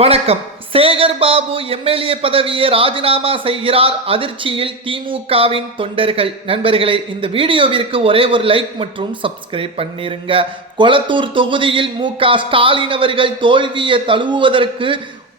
வணக்கம். சேகர் பாபு எம்எல்ஏ பதவியை ராஜினாமா செய்கிறார். அதிர்ச்சியில் திமுகவின் தொண்டர்கள். நண்பர்களே, இந்த வீடியோவிற்கு ஒரே ஒரு லைக் மற்றும் சப்ஸ்கிரைப் பண்ணிருங்க. கொளத்தூர் தொகுதியில் மு.க.ஸ்டாலின் அவர்கள் தோல்வியை தழுவுவதற்கு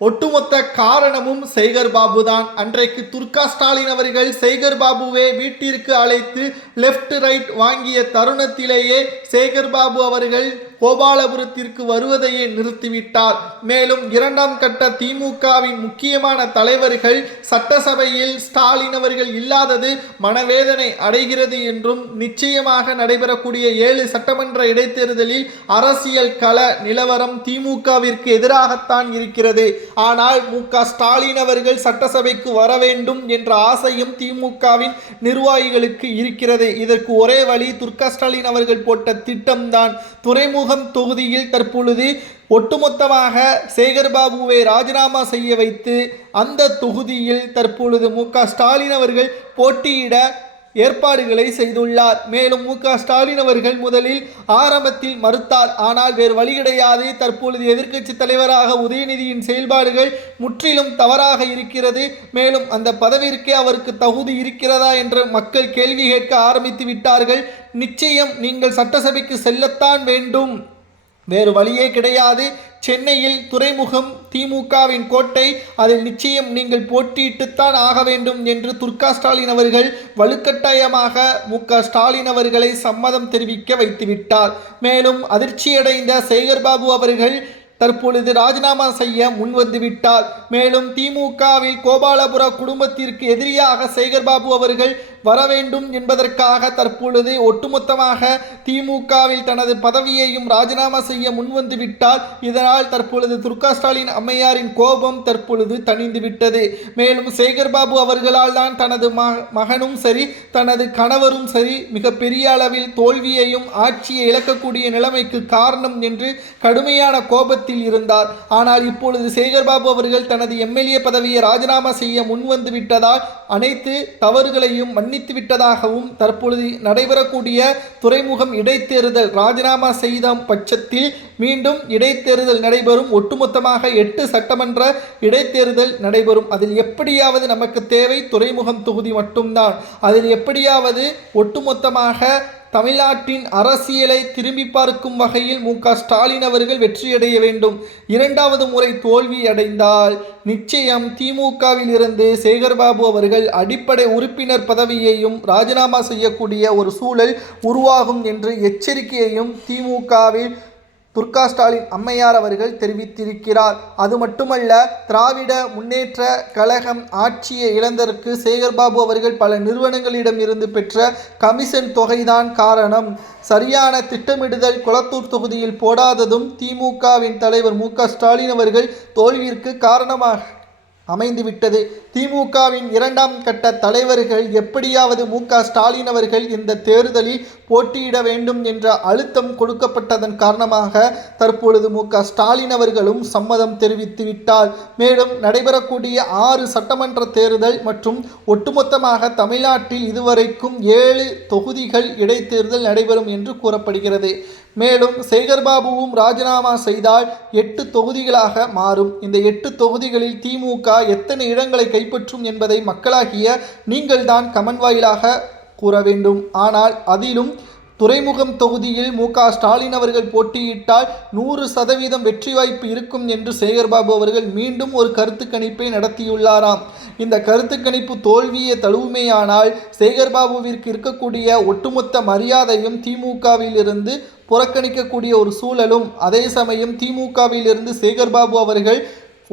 ஒட்டுமொத்த காரணமும் சேகர் பாபு தான். அன்றைக்கு துர்கா ஸ்டாலின் அவர்கள் சேகர் பாபுவை வீட்டிற்கு அழைத்து லெஃப்ட் ரைட் வாங்கிய தருணத்திலேயே சேகர் பாபு அவர்கள் கோபாலபுரத்திற்கு வருவதையே நிறுத்திவிட்டார். மேலும் இரண்டாம் கட்ட திமுகவின் முக்கியமான தலைவர்கள் சட்டசபையில் ஸ்டாலின் அவர்கள் இல்லாதது மனவேதனை அடைகிறது என்றும், நிச்சயமாக நடைபெறக்கூடிய 7 சட்டமன்ற இடைத்தேர்தலில் அரசியல் கள நிலவரம் திமுகவிற்கு எதிராகத்தான் இருக்கிறது. ஆனால் மு.க.ஸ்டாலின் அவர்கள் சட்டசபைக்கு வர வேண்டும் என்ற ஆசையும் திமுகவின் நிர்வாகிகளுக்கு இருக்கிறது. இதற்கு ஒரே வழி துர்கா ஸ்டாலின் அவர்கள் போட்ட திட்டம்தான். துறைமுக தொகுதியில் தற்பொழுது ஒட்டுமொத்தமாக சேகர்பாபுவை ராஜினாமா செய்ய வைத்து அந்த தொகுதியில் தற்பொழுது மு.க.ஸ்டாலின் அவர்கள் போட்டியிட ஏற்பாடுகளை செய்துள்ளார். மேலும் மு.க.ஸ்டாலின் அவர்கள் முதலில் ஆரம்பத்தில் மறுத்தார். ஆனால் வேறு வழி கிடையாது. தற்பொழுது எதிர்க்கட்சி தலைவராக உதயநிதியின் செயல்பாடுகள் முற்றிலும் தவறாக இருக்கிறது. மேலும் அந்த பதவிற்கே அவருக்கு தகுதி இருக்கிறதா என்று மக்கள் கேள்வி கேட்க ஆரம்பித்து விட்டார்கள். நிச்சயம் நீங்கள் சட்டசபைக்கு செல்லத்தான் வேண்டும், வேறு வழியே கிடையாது. சென்னையில் துறைமுகம் திமுகவின் கோட்டை, அதில் நிச்சயம் நீங்கள் போட்டியிட்டுத்தான் ஆக வேண்டும் என்று துர்கா ஸ்டாலின் அவர்கள் வலுக்கட்டாயமாக மு.க.ஸ்டாலின் அவர்களை சம்மதம் தெரிவிக்க வைத்துவிட்டார். மேலும் அதிர்ச்சியடைந்த சேகர்பாபு அவர்கள் தற்பொழுது ராஜினாமா செய்ய முன்வந்துவிட்டார். மேலும் திமுகவில் கோபாலபுர குடும்பத்திற்கு எதிரியாக சேகர்பாபு அவர்கள் வர வேண்டும் என்பதற்காக தற்பொழுது ஒட்டுமொத்தமாக திமுகவில் தனது பதவியையும் ராஜினாமா செய்ய முன்வந்து விட்டார். இதனால் தற்பொழுது துர்கா ஸ்டாலின் அம்மையாரின் கோபம் தற்பொழுது தணிந்துவிட்டது. மேலும் சேகர்பாபு அவர்களால் தான் தனது மகனும் சரி தனது கணவரும் சரி மிகப்பெரிய அளவில் தோல்வியையும் ஆட்சியை இழக்கக்கூடிய நிலைமைக்கு காரணம் என்று கடுமையான கோபத்தில் இருந்தார். ஆனால் இப்பொழுது சேகர்பாபு அவர்கள் தனது எம்எல்ஏ பதவியை ராஜினாமா செய்ய முன்வந்து விட்டதால் அனைத்து தவறுகளையும் மன்னித்து விட்டதாகவும், தற்பொழுது நடைபெறக்கூடிய துறைமுகம் இடைத்தேர்தல் ராஜினாமா செய்த பட்சத்தில் மீண்டும் இடைத்தேர்தல் நடைபெறும். ஒட்டுமொத்தமாக 8 சட்டமன்ற இடைத்தேர்தல் நடைபெறும். அதில் எப்படியாவது நமக்கு தேவை துறைமுகம் தொகுதி மட்டும்தான். அதில் எப்படியாவது ஒட்டுமொத்தமாக தமிழ்நாட்டின் அரசியலை திரும்பி பார்க்கும் வகையில் மு.க.ஸ்டாலின் அவர்கள் வெற்றியடைய வேண்டும். 2வது முறை தோல்வி அடைந்தால் நிச்சயம் திமுகவில் இருந்து சேகர்பாபு அவர்கள் அடிப்படை உறுப்பினர் பதவியையும் ராஜினாமா செய்யக்கூடிய ஒரு சூழல் உருவாகும் என்று எச்சரிக்கையையும் திமுகவில் துர்கா ஸ்டாலின் அம்மையார் அவர்கள் தெரிவித்திருக்கிறார். அது மட்டுமல்ல, திராவிட முன்னேற்ற கழகம் ஆட்சியை இழந்ததற்கு சேகர்பாபு அவர்கள் பல நிறுவனங்களிடம் இருந்து பெற்ற கமிஷன் தொகைதான் காரணம். சரியான திட்டமிடுதல் கொளத்தூர் தொகுதியில் போடாததும் திமுகவின் தலைவர் மு.க.ஸ்டாலின் அவர்கள் தோல்விற்கு காரணமாக அமைந்துவிட்டது. திமுகவின் 2ஆம் கட்ட தலைவர்கள் எப்படியாவது மு.க.ஸ்டாலின் அவர்கள் இந்த தேர்தலில் போட்டியிட வேண்டும் என்ற அழுத்தம் கொடுக்கப்பட்டதன் காரணமாக தற்பொழுது மு.க.ஸ்டாலின் அவர்களும் சம்மதம் தெரிவித்து விட்டார். மேலும் நடைபெறக்கூடிய 6 சட்டமன்ற தேர்தல் மற்றும் ஒட்டுமொத்தமாக தமிழ்நாட்டில் இதுவரைக்கும் 7 தொகுதிகள் இடைத்தேர்தல் நடைபெறும் என்று கூறப்படுகிறது. மேலும் சேகர்பாபுவும் ராஜினாமா செய்தால் 8 தொகுதிகளாக மாறும். இந்த 8 தொகுதிகளில் திமுக எத்தனை இடங்களை கைப்பற்றும் என்பதை மக்களாகிய நீங்கள் தான் கமெண்ட் வாயிலாக கூற வேண்டும். ஆனால் அதிலும் துறைமுகம் தொகுதியில் மு.க.ஸ்டாலின் அவர்கள் போட்டியிட்டால் 100% வெற்றி வாய்ப்பு இருக்கும் என்று சேகர்பாபு அவர்கள் மீண்டும் ஒரு கருத்து கணிப்பை நடத்தியுள்ளாராம். இந்த கருத்து கணிப்பு தோல்வியை தழுவுமேயானால் சேகர்பாபுவிற்கு இருக்கக்கூடிய ஒட்டுமொத்த மரியாதையும் திமுகவில் இருந்து புறக்கணிக்கக்கூடிய ஒரு சூழலும், அதே சமயம் திமுகவில் இருந்து சேகர்பாபு அவர்கள்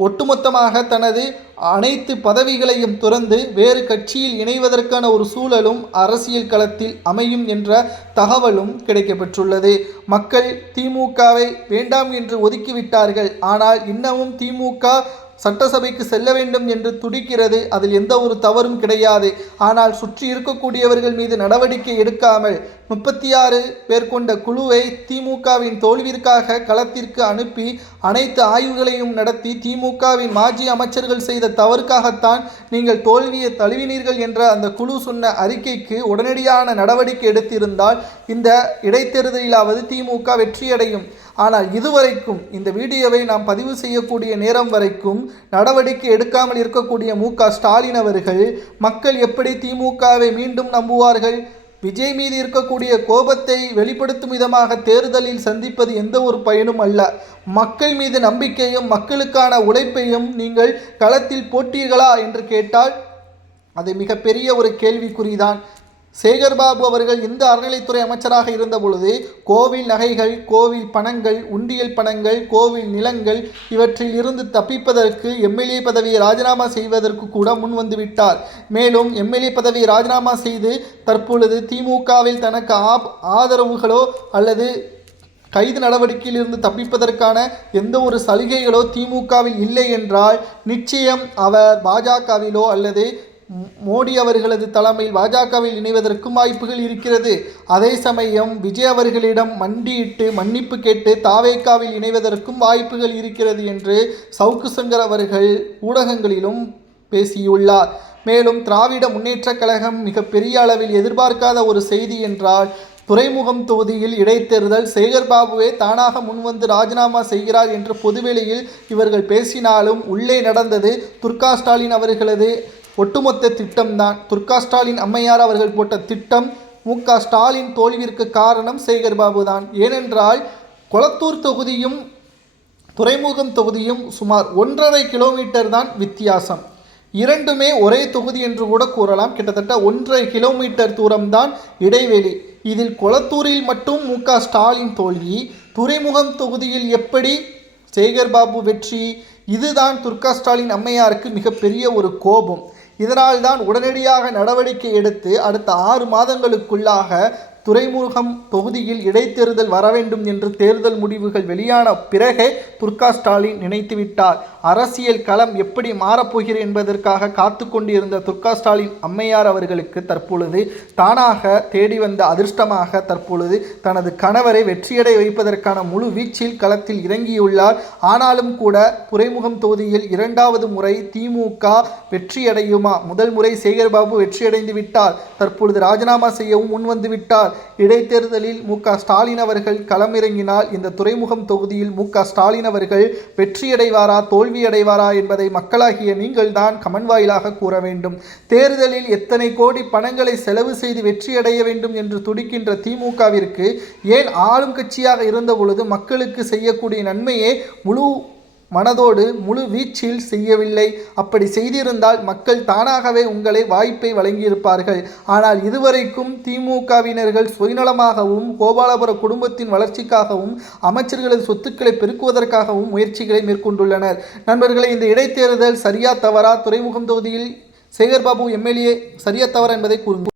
ஒட்டுமொத்தமாக தனது அனைத்து பதவிகளையும் துறந்து வேறு கட்சியில் இணைவதற்கான ஒரு சூழலும் அரசியல் களத்தில் அமையும் என்ற தகவலும் கிடைக்கப்பெற்றுள்ளது. மக்கள் திமுகவை வேண்டாம் என்று ஒதுக்கிவிட்டார்கள். ஆனால் இன்னமும் திமுக சட்டசபைக்கு செல்ல வேண்டும் என்று துடிக்கிறது. அதில் எந்த ஒரு தவறும் கிடையாது. ஆனால் சுற்றி இருக்கக்கூடியவர்கள் மீது நடவடிக்கை எடுக்காமல் 36 பேர் கொண்ட குழுவை திமுகவின் தோல்விற்காக களத்திற்கு அனுப்பி அனைத்து ஆய்வுகளையும் நடத்தி திமுகவின் மாஜி அமைச்சர்கள் செய்த தவறுக்காகத்தான் நீங்கள் தோல்வியை தழுவினீர்கள் என்ற அந்த குழு சொன்ன அறிக்கைக்கு உடனடியான நடவடிக்கை எடுத்திருந்தால் இந்த இடைத்தேர்தலிலாவது திமுக வெற்றியடையும். ஆனால் இதுவரைக்கும் இந்த வீடியோவை நாம் பதிவு செய்யக்கூடிய நேரம் வரைக்கும் நடவடிக்கை எடுக்காமல் இருக்கக்கூடிய ஸ்டாலின் அவர்கள் மக்கள் எப்படி திமுகவை மீண்டும் நம்புவார்கள்? விஜய் மீது இருக்கக்கூடிய கோபத்தை வெளிப்படுத்தும் விதமாக தேர்தலில் சந்திப்பது எந்த ஒரு பயனும் அல்ல. மக்கள் மீது நம்பிக்கையும் மக்களுக்கான உழைப்பையும் நீங்கள் களத்தில் போட்டீர்களா என்று கேட்டால் அது மிகப்பெரிய ஒரு கேள்விக்குறிதான். சேகர்பாபு அவர்கள் இந்த அறநிலைத்துறை அமைச்சராக இருந்த பொழுது கோவில் நகைகள், கோவில் பணங்கள், உண்டியல் பணங்கள், கோவில் நிலங்கள் இவற்றில் இருந்து தப்பிப்பதற்கு எம்எல்ஏ பதவியை ராஜினாமா செய்வதற்கு கூட முன் வந்து விட்டார். மேலும் எம்எல்ஏ பதவியை ராஜினாமா செய்து தற்பொழுது திமுகவில் தனக்கு ஆதரவுகளோ அல்லது கைது நடவடிக்கையில் இருந்து தப்பிப்பதற்கான எந்த ஒரு சலுகைகளோ திமுகவில் இல்லை என்றால் நிச்சயம் அவர் பாஜகவிலோ அல்லது மோடி அவர்களது தலைமையில் பாஜகவில் இணைவதற்கும் வாய்ப்புகள் இருக்கிறது. அதே சமயம் விஜய் அவர்களிடம் மண்டியிட்டு மன்னிப்பு கேட்டு தாவேக்காவில் இணைவதற்கும் வாய்ப்புகள் இருக்கிறது என்று சவுக்கு சங்கர் அவர்கள் ஊடகங்களிலும் பேசியுள்ளார். மேலும் திராவிட முன்னேற்றக் கழகம் மிகப்பெரிய அளவில் எதிர்பார்க்காத ஒரு செய்தி என்றால் துறைமுகம் தொகுதியில் இடைத்தேர்தல் சேகர்பாபுவே தானாக முன்வந்து ராஜினாமா செய்கிறார் என்று பொதுவெளியில் இவர்கள் பேசினாலும் உள்ளே நடந்தது ஸ்டாலின் அவர்களது ஒட்டுமொத்த திட்டம்தான். ஸ்டாலின் அம்மையார் அவர்கள் போட்ட திட்டம். ஸ்டாலின் தோல்விற்கு காரணம் சேகர்பாபு தான். ஏனென்றால் கொளத்தூர் தொகுதியும் துறைமுகம் தொகுதியும் சுமார் 1.5 கிலோமீட்டர் தான் வித்தியாசம். இரண்டுமே ஒரே தொகுதி என்று கூட கூறலாம். கிட்டத்தட்ட 1.5 கிலோமீட்டர் தூரம்தான் இடைவெளி. இதில் கொளத்தூரில் மட்டும் ஸ்டாலின் தோல்வி, துறைமுகம் தொகுதியில் எப்படி சேகர்பாபு வெற்றி? இதுதான் ஸ்டாலின் அம்மையாருக்கு மிகப்பெரிய ஒரு கோபம். இதனால்தான் உடனடியாக நடவடிக்கை எடுத்து அடுத்த 6 மாதங்களுக்குள்ளாக துறைமுகம் தொகுதியில் இடைத்தேர்தல் வர வேண்டும் என்று தேர்தல் முடிவுகள் வெளியான பிறகே ஸ்டாலின் நினைத்துவிட்டார். அரசியல் களம் எப்படி மாறப்போகிறது என்பதற்காக காத்து கொண்டிருந்த ஸ்டாலின் அம்மையார் அவர்களுக்கு தற்பொழுது தானாக தேடி வந்த அதிர்ஷ்டமாக தற்பொழுது தனது கணவரை வெற்றியடை வைப்பதற்கான முழு வீச்சில் களத்தில் இறங்கியுள்ளார். ஆனாலும் கூட துறைமுகம் தொகுதியில் 2வது முறை திமுக வெற்றியடையுமா? முதல் முறை சேகர்பாபு வெற்றியடைந்து விட்டார். தற்பொழுது ராஜினாமா செய்யவும் முன்வந்து விட்டார். இடைத்தேர்தலில் ஸ்டாலின் அவர்கள் களமிறங்கினால் இந்த துறைமுகம் தொகுதியில் ஸ்டாலின் அவர்கள் வெற்றியடைவாரா தோல்வியடைவாரா என்பதை மக்களாகிய நீங்கள் தான் கமெண்ட் வாயிலாக கூற வேண்டும். தேர்தலில் எத்தனை கோடி பணங்களை செலவு செய்து வெற்றியடைய வேண்டும் என்று துடிக்கின்ற திமுகவிற்கு ஏன் ஆளும் கட்சியாக இருந்த பொழுது மக்களுக்கு செய்யக்கூடிய நன்மையே முழு மனதோடு முழு வீச்சில் செய்யவில்லை? அப்படி செய்திருந்தால் மக்கள் தானாகவே உங்களை வாய்ப்பை வழங்கியிருப்பார்கள். ஆனால் இதுவரைக்கும் திமுகவினர்கள் சுயநலமாகவும் கோபாலபுர குடும்பத்தின் வளர்ச்சிக்காகவும் அமைச்சர்களது சொத்துக்களை பெருக்குவதற்காகவும் முயற்சிகளை மேற்கொண்டுள்ளனர். நண்பர்களே, இந்த இடைத்தேர்தல் சரியா தவறா? துறைமுகம் தொகுதியில் சேகர்பாபு எம்எல்ஏ சரியா தவறா என்பதை கூறுங்கள்.